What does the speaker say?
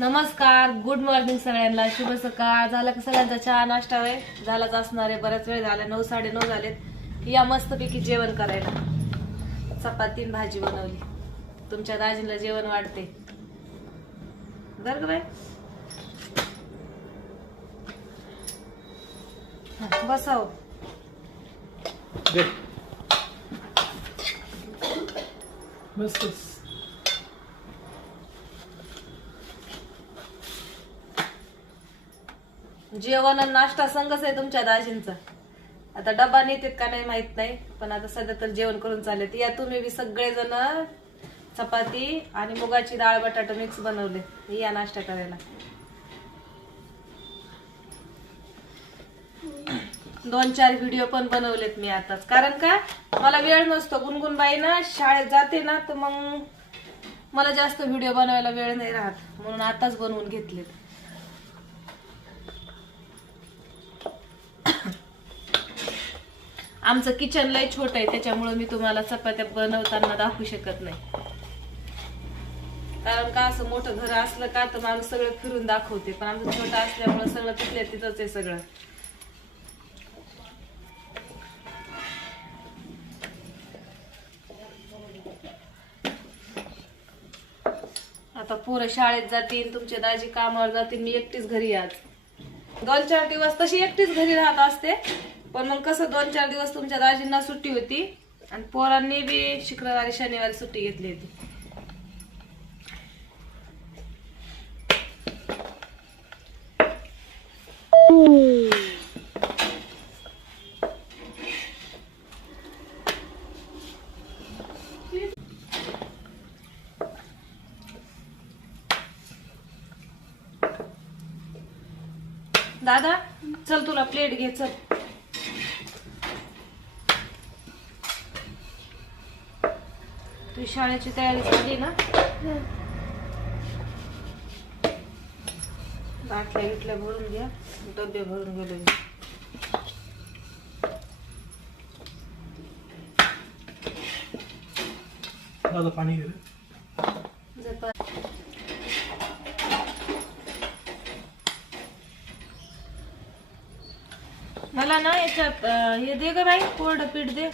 नमस्कार, good morning सगळ्यांना. शुभ सकाळ. झाला का सगळ्यांचा चहा नाश्ता? आहे झालाच असणार आहे. बराच वेळ झाला, 9 9:30 झालेत. या मस्तपैकी जेवण करायला. चपाती आणि भाजी बनवली. तुमच्या दाजीला जेवण वाढते बरं बाय. बसाव. जेवण आणि नाश्ता संगच आहे तुमच्या दाजींचा. आता डबा नेतेत का नाही माहित नाही, पण आता सध्या तर जेवण करून चाललेत. या तुम्ही बी सगळेजण चपाती आणि मुगाची डाळ बटाटा मिक्स बनवले. या नाश्ता करायला. 2-4 व्हिडिओ पण बनवलेत मी आताच. कारण का मला वेळ नसतो. गुणगुण बाई ना शाळेत जाते ना, तर मग मला जास्त व्हिडिओ बनवायला वेळ नाही राहत, म्हणून आताच बनवून घेतलेत. आमचं किचन लय छोट आहे, त्याच्यामुळे मी तुम्हाला चपात्या बनवताना दाखवू शकत नाही. कारण का असं मोठं घर असलं का तर माणूस सगळं फिरून दाखवते, पण आमचं छोटं असल्यामुळे सगळं तिथल्या तिथंच आहे सगळं. आता पोरं शाळेत जातील, तुमचे दाजी कामावर जातील, मी एकटीच घरी. आज 2-4 दिवस तशी एकटीच घरी राहत असते, पण मग कसं 2-4 दिवस तुमच्या दाजींना सुट्टी होती आणि पोरांनी बी शुक्रवारी शनिवारी सुट्टी घेतली होती. दादा चल, तुला प्लेट घे. चल तू शाळेची तयारी झाली ना? बाटल्या बिटल्या भरून घ्या, डबे भरून गेले. पाणी घे. मला ना याच्यात हे दे ग बाई, कोरडं पीठ दे.